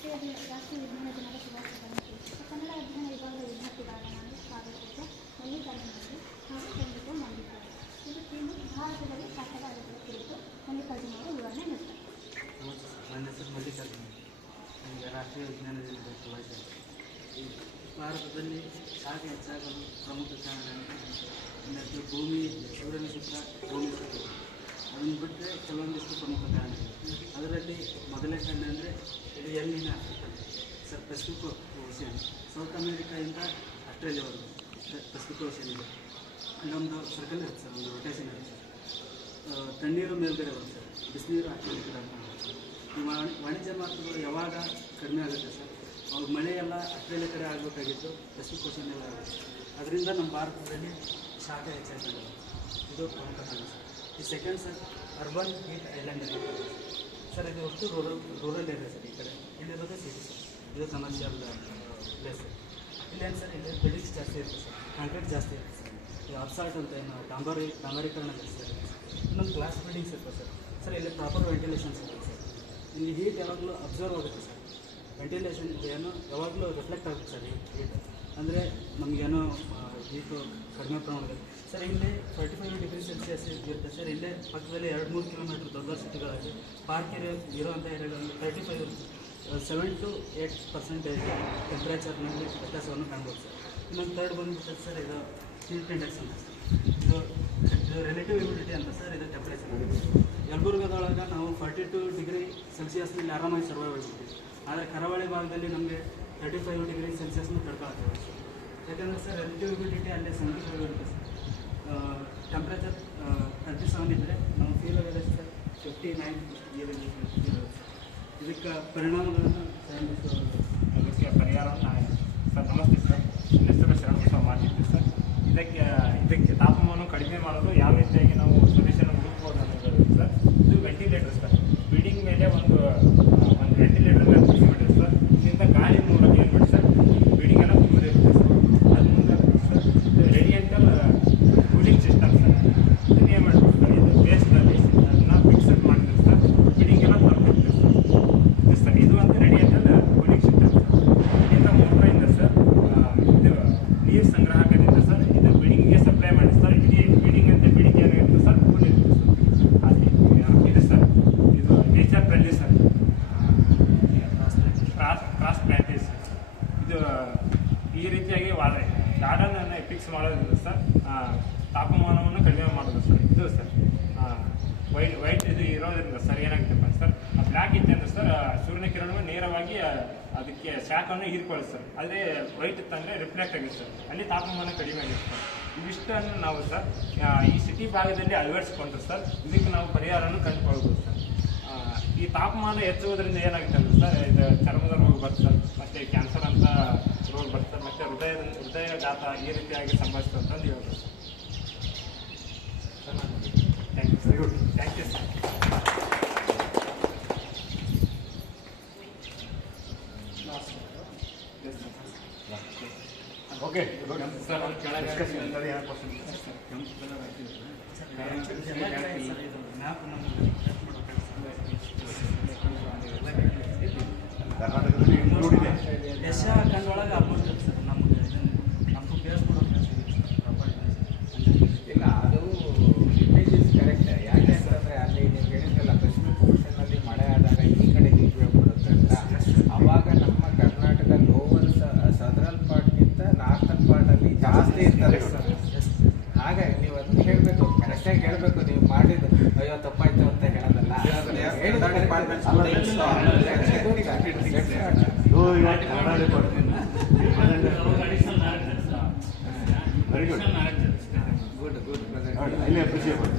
ರಾಷ್ಟ್ರೀಯ ವಿಜ್ಞಾನ ದಿನದ ಶುಭಾಶಯಗಳನ್ನು ತಿಳಿಸಿ ಕನ್ನಡ ಅಧ್ಯಯನ ವಿಭಾಗದ ವಿದ್ಯಾರ್ಥಿಗಳಾದ ನಾನು ಸ್ವಾಗತಿಸಿದೆ ಮಲ್ಲಿಕಾರ್ಜುನರಲ್ಲಿ ಹಾಗೂ ಖಂಡಿತ ಮಾಡಿದ್ದಾರೆ. ಇದು ಥೀಮು ಭಾರತದಲ್ಲಿ ಶಾಖದ ಅಲೆಗಳ ಕುರಿತು ಮಲ್ಲಿಕಾರ್ಜುನ ಅವರು ವಿವರಣೆ ನೀಡುತ್ತಾರೆ. ನನ್ನ ಹೆಸರು ಮಲ್ಲಿಕಾರ್ಜುನ. ಈಗ ರಾಷ್ಟ್ರೀಯ ವಿಜ್ಞಾನ ದಿನದ ಶುಭಾಶಯ. ಈ ಭಾರತದಲ್ಲಿ ಶಾಖೆ ಹೆಚ್ಚಾಗಲು ಪ್ರಮುಖ ಕಾರಣ ಅಂದರೆ ಭೂಮಿ ಸೂರ್ಯನ ಸುತ್ತ ಭೂಮಿ ಸುತ್ತ ಅದನ್ನು ಬಿಟ್ಟರೆ ಕೆಲವೊಂದಿಷ್ಟು ಪ್ರಮುಖ ಕಾರಣಗಳು. ಅದರಲ್ಲಿ ಮೊದಲನೇ ಕಾರಣ ಅಂದರೆ ಇದು ಎಲ್ಲಿನ ಪೆಸಿಫಿಕ್ ಓಷನ್, ಸೌತ್ ಅಮೇರಿಕಾಯಿಂದ ಆಸ್ಟ್ರೇಲಿಯಾವರೆಗೂ ಪೆಸಿಫಿಕ್ ಓಷನ್ ಇದೆ. ಅಲ್ಲೊಂದು ಸರ್ಕಲ್ ಇರುತ್ತೆ ಸರ್, ಒಂದು ರೊಟೇಷನ್ ಇರುತ್ತೆ. ತಣ್ಣೀರು ಮೇಲ್ಗಡೆ ಬರುತ್ತೆ ಸರ್, ಬಿಸಿನೀರು ಆಸ್ಟ್ರೇಲಿಯಾ ಕಡೆ ಅಂತ. ಈ ವಾಣಿಜ್ಯ ಮಾರ್ಗಗಳು ಯಾವಾಗ ಕಡಿಮೆ ಆಗುತ್ತೆ ಸರ್, ಅವಾಗ ಮಳೆ ಎಲ್ಲ ಆಸ್ಟ್ರೇಲಿಯಾ ಕಡೆ ಆಗಬೇಕಾಗಿತ್ತು, ಪೆಸಿಫಿಕ್ ಓಷನ್ ಎಲ್ಲ ಆಗುತ್ತೆ. ಅದರಿಂದ ನಮ್ಮ ಭಾರತದಲ್ಲಿ ಶಾಖ ಹೆಚ್ಚಾಗ್ತದೆ. ಇದು ಪ್ರಮುಖ ಕಾರಣ ಸರ್. ಈ second sir urban heat island area sir. ಇದು ಒಟ್ಟು ರೂರಲ್ ಏರಿಯಾ ಸರ್. ಈ ಕಡೆ ಇಲ್ಲಿರೋದು ಸಿಟಿ ಸರ್. ಇದು ಕಮರ್ಷಿಯಲ್ ಪ್ಲೇಸ್. ಇಲ್ಲೇನು ಸರ್, ಇಲ್ಲಿ ಬಿಲ್ಡಿಂಗ್ಸ್ ಜಾಸ್ತಿ ಇರುತ್ತೆ ಸರ್, ಕಾಂಕ್ರೀಟ್ ಜಾಸ್ತಿ ಇರುತ್ತೆ ಸರ್. ಈ ಅಬ್ಸಾಲ್ಟ್ ಅಂತ ಏನು ಡಾಂಬರೀಕರಣ ಜಾಸ್ತಿ ಇರುತ್ತೆ ಸರ್. ಇನ್ನೊಂದು ಗ್ಲಾಸ್ ಬಿಲ್ಡಿಂಗ್ಸ್ ಇರ್ತದೆ ಸರ್. ಸರ್ ಇಲ್ಲಿ ಪ್ರಾಪರ್ ವೆಂಟಿಲೇಷನ್ಸ್ ಇರುತ್ತೆ ಸರ್. ಇಲ್ಲಿ ಹೀಟ್ ಯಾವಾಗಲೂ ಅಬ್ಸರ್ವ್ ಆಗುತ್ತೆ ಸರ್. ವೆಂಟಿಲೇಷನ್ ಏನು ಯಾವಾಗಲೂ ರಿಫ್ಲೆಕ್ಟ್ ಆಗುತ್ತೆ ಸರ್. ಹೀಟ್ ಅಂದರೆ ನಮಗೇನೋ ಹೀಟು ಕಡಿಮೆ ಪ್ರಮಾಣದಲ್ಲಿ ಸರ್. ಇಲ್ಲಿ 45 ಡಿಗ್ರಿ ಸೆಲ್ಸಿಯಸ್ ಇರುತ್ತೆ ಸರ್. ಇಲ್ಲೇ ಪಕ್ಕದಲ್ಲಿ 2-3 ಕಿಲೋಮೀಟ್ರ್ ದೊಡ್ಡ ಸಿಟಿಗಳಲ್ಲಿ ಪಾರ್ಕ್ ಏರಿಯಾ ಇರೋವಂಥ ಏರಿಯಾಗಳಲ್ಲಿ 7 to 8% ಟೆಂಪ್ರೇಚರ್ನಲ್ಲಿ ವ್ಯತ್ಯಾಸವನ್ನು ಕಾಣ್ಬೋದು ಸರ್. ಇನ್ನೊಂದು ಥರ್ಡ್ ಬಂದುಬಿಟ್ಟು ಸರ್, ಇದು ಹೀಟ್ ಇಂಡೆಕ್ಸ್ ಅಂತ ಸರ್. ಇದು ರಿಲೇಟಿವ್ ಹ್ಯುಮಿಡಿಟಿ ಅಂತ ಸರ್. ಇದು ಟೆಂಪ್ರೇಚರ್. ಯಲಬುರ್ಗದೊಳಗೆ ನಾವು 42 ಡಿಗ್ರಿ ಸೆಲ್ಸಿಯಸ್ನಲ್ಲಿ ಆರಾಮಾಗಿ ಸರ್ವೈವ್ ಆಗಿಬಿಡ್ತೀವಿ. ಆದರೆ ಕರಾವಳಿ ಭಾಗದಲ್ಲಿ ನಮಗೆ 35 ಡಿಗ್ರಿ ಸೆಲ್ಸಿಯಸ್ನ ತಡ್ಕೊಳ್ತೀವಿ ಸರ್. ಯಾಕಂದರೆ ಸರ್ ರಿಲೇಟಿವ್ ಹ್ಯುಮಿಡಿಟಿ ಅಲ್ಲೇ 75 ಇರುತ್ತೆ ಸರ್. ಟೆಂಪ್ರೇಚರ್ 37 ಇದ್ದರೆ ನಾವು ಫೀಲ್ ಆಗೋದು ಸರ್ 59 ಇರುತ್ತೆ ಸರ್. ಇದಕ್ಕೆ ಪರಿಣಾಮಗಳನ್ನು ಅದಕ್ಕೆ ಪರಿಹಾರವನ್ನು ಸರ್. ನಮಸ್ತೆ ಸರ್, ನನ್ನ ಹೆಸರು ಶರಣಬಸವ ಮಾತಿದ್ದೆ ಸರ್. ಇದಕ್ಕೆ ತಾಪಮಾನ ಕಡಿಮೆ ಮಾಡಲು ಯಾವ ರೀತಿಯಾಗಿ ನಾವು ಸೊಲ್ಯೂಷನ್ ಹುಡುಕ್ಬೋದು ಅನ್ನೋದು ಸರ್. ಇದು ವೆಂಟಿಲೇಟರ್ ಸರ್. ಬಿಲ್ಡಿಂಗ್ ಮೇಲೆ ಒಂದು ವೆಂಟಿಲೇಟರ್ ಮೇಲೆ ಮಾಡಿರಿ ಸರ್. ಇದರಿಂದ ಗಾಳಿ ಮೂಲಕ ಏನು ಮಾಡಿ ಸರ್, ಬಿಲ್ಡಿಂಗೆಲ್ಲ ತುಂಬಿರುತ್ತೆ ಸರ್. ಅದು ಮುಂದೆ ಸರ್ ಇದು ರೇಡಿಯಂಟಲ್ ಕೂಲಿಂಗ್ ಸಿಸ್ಟಮ್ ಸರ್. ಇದನ್ನು ಏನು ಮಾಡ್ತೀವಿ ಸರ್, ಇದು ಬೇಸ್ನಲ್ಲಿ ಅದನ್ನ ಫಿಕ್ಸಡ್ ಮಾಡಿದ್ರೆ ಸರ್, ಬಿಲ್ಡಿಂಗೆಲ್ಲ ತರ್ತಿರ್ತೀವಿ ಸರ್. ಇದು ಸರ್, ಇದು ಒಂದು ರೇಡಿಯಂಟಲ್ ಕೂಲಿಂಗ್ ಸಿಸ್ಟಮ್ ಸರ್. ಇದರಿಂದ ಮೋಟ್ರಿಂದ ಸರ್ ಇದು ನೀರು ಸಂಗ್ರಾಹಕದಿಂದ ಸರ್ ಇದು ಬಿಲ್ಡಿಂಗ್ಗೆ ಸಪ್ಲೈ ಮಾಡಿ ಸರ್. ಇಡೀ ಬಿಲ್ಡಿಂಗ್ ಅಂತ ಬಿಲ್ಡಿಂಗ್ ಏನಿರುತ್ತೆ ಸರ್, ಕೂಲ್ ಇರುತ್ತೆ ಸರ್. ಅಲ್ಲಿ ಇದು ಸರ್, ಇದು ನೇಚರ್ ಫ್ರೆಂಡ್ಲಿ ಸರ್. ಕ್ರಾಸ್ ಪ್ಲಾಂಟೇಜ್ ಇದು ಈ ರೀತಿಯಾಗಿ ಗಾರ್ಡನನ್ನು ಫಿಕ್ಸ್ ಮಾಡೋದ್ರಿಂದ ಸರ್ ತಾಪಮಾನವನ್ನು ಕಡಿಮೆ ಮಾಡೋದು ಸರ್. ಇದು ಸರ್ ವೈಟ್ ಇದು ಇರೋದ್ರಿಂದ ಸರ್ ಏನಾಗುತ್ತಪ್ಪ ಸರ್, ಬ್ಲ್ಯಾಕ್ ಇತ್ತು ಅಂದರೆ ಸರ್ ಸೂರ್ಯನ ಕಿರಣವು ನೇರವಾಗಿ ಅದಕ್ಕೆ ಶಾಖವನ್ನು ಹೀರ್ಕೊಳ್ಳುತ್ತೆ ಸರ್. ಅದೇ ವೈಟ್ ಇತ್ತಂದರೆ ರಿಫ್ಲೆಕ್ಟ್ ಆಗುತ್ತೆ ಸರ್, ಅಲ್ಲಿ ತಾಪಮಾನ ಕಡಿಮೆ ಆಗುತ್ತೆ ಸರ್. ಇವಿಷ್ಟನ್ನು ನಾವು ಸರ್ ಈ ಸಿಟಿ ಭಾಗದಲ್ಲಿ ಅಳವಡಿಸ್ಕೊಂಡ್ರೆ ಸರ್ ಇದಕ್ಕೆ ನಾವು ಪರಿಹಾರವನ್ನು ಕಂಡುಕೊಳ್ಬೋದು ಸರ್. ಈ ತಾಪಮಾನ ಹೆಚ್ಚುವುದರಿಂದ ಏನಾಗುತ್ತೆ ಅಂದರೆ ಸರ್, ಇದು ಚರ್ಮದ ರೋಗ ಬರ್ತದೆ ಸರ್, ಮತ್ತು ಕ್ಯಾನ್ಸರ್ ಅಂತ ರೋಗ ಬರ್ತದೆ, ಮತ್ತು ಹೃದಯಘಾತ ಈ ರೀತಿಯಾಗಿ ಸಂಭವಿಸ್ತದೆ ಅಂತಂದು ಹೇಳ್ಬೋದು sir. Thank you sir. Good, thank you sir. Okay sir, ಕರ್ನಾಟಕದಲ್ಲಿ ಇನ್ಕ್ಲೂಡ್ ಇದೆ. ದೇಶ ಕಂಡೊಳಗೆ ಆಲ್ಮೋಸ್ಟ್ ಸರ್ ನಮ್ಗೆ ನಮ್ಗೆ ಬೇಸ್ ಇಲ್ಲ, ಅದು ಇಮೇಜಸ್ ಕರೆಕ್ಟ್. ಯಾಕೆ ಅಂತಂದರೆ ಅಲ್ಲಿ ನೀವು ಹೇಳಿದ್ರಲ್ಲ ಪೆಸಿಫಿಕ್ ಓಷನ್ನಲ್ಲಿ ಮಳೆ ಆದಾಗ ಈ ಕಡೆ ಹೀಟ್ ವೇವ್ ಬರುತ್ತೆ ಅಂತ, ಆವಾಗ ನಮ್ಮ ಕರ್ನಾಟಕ ಲೋವರ್ ಸದರನ್ ಪಾರ್ಟ್ಗಿಂತ ನಾರ್ತನ್ ಪಾರ್ಟಲ್ಲಿ ಜಾಸ್ತಿ ಇರ್ತದೆ ಸರ್. ಹಾಗಾಗಿ ನೀವು ಅದನ್ನ ಹೇಳಬೇಕು, ಕರೆಕ್ಟಾಗಿ ಹೇಳಬೇಕು. ನೀವು ಮಾಡಿದ್ದು ಅಯ್ಯೋ ತಪ್ಪಾಯ್ತು ಅಂತ ಹೇಳೋದಲ್ಲ. Very good. Good. I appreciate it.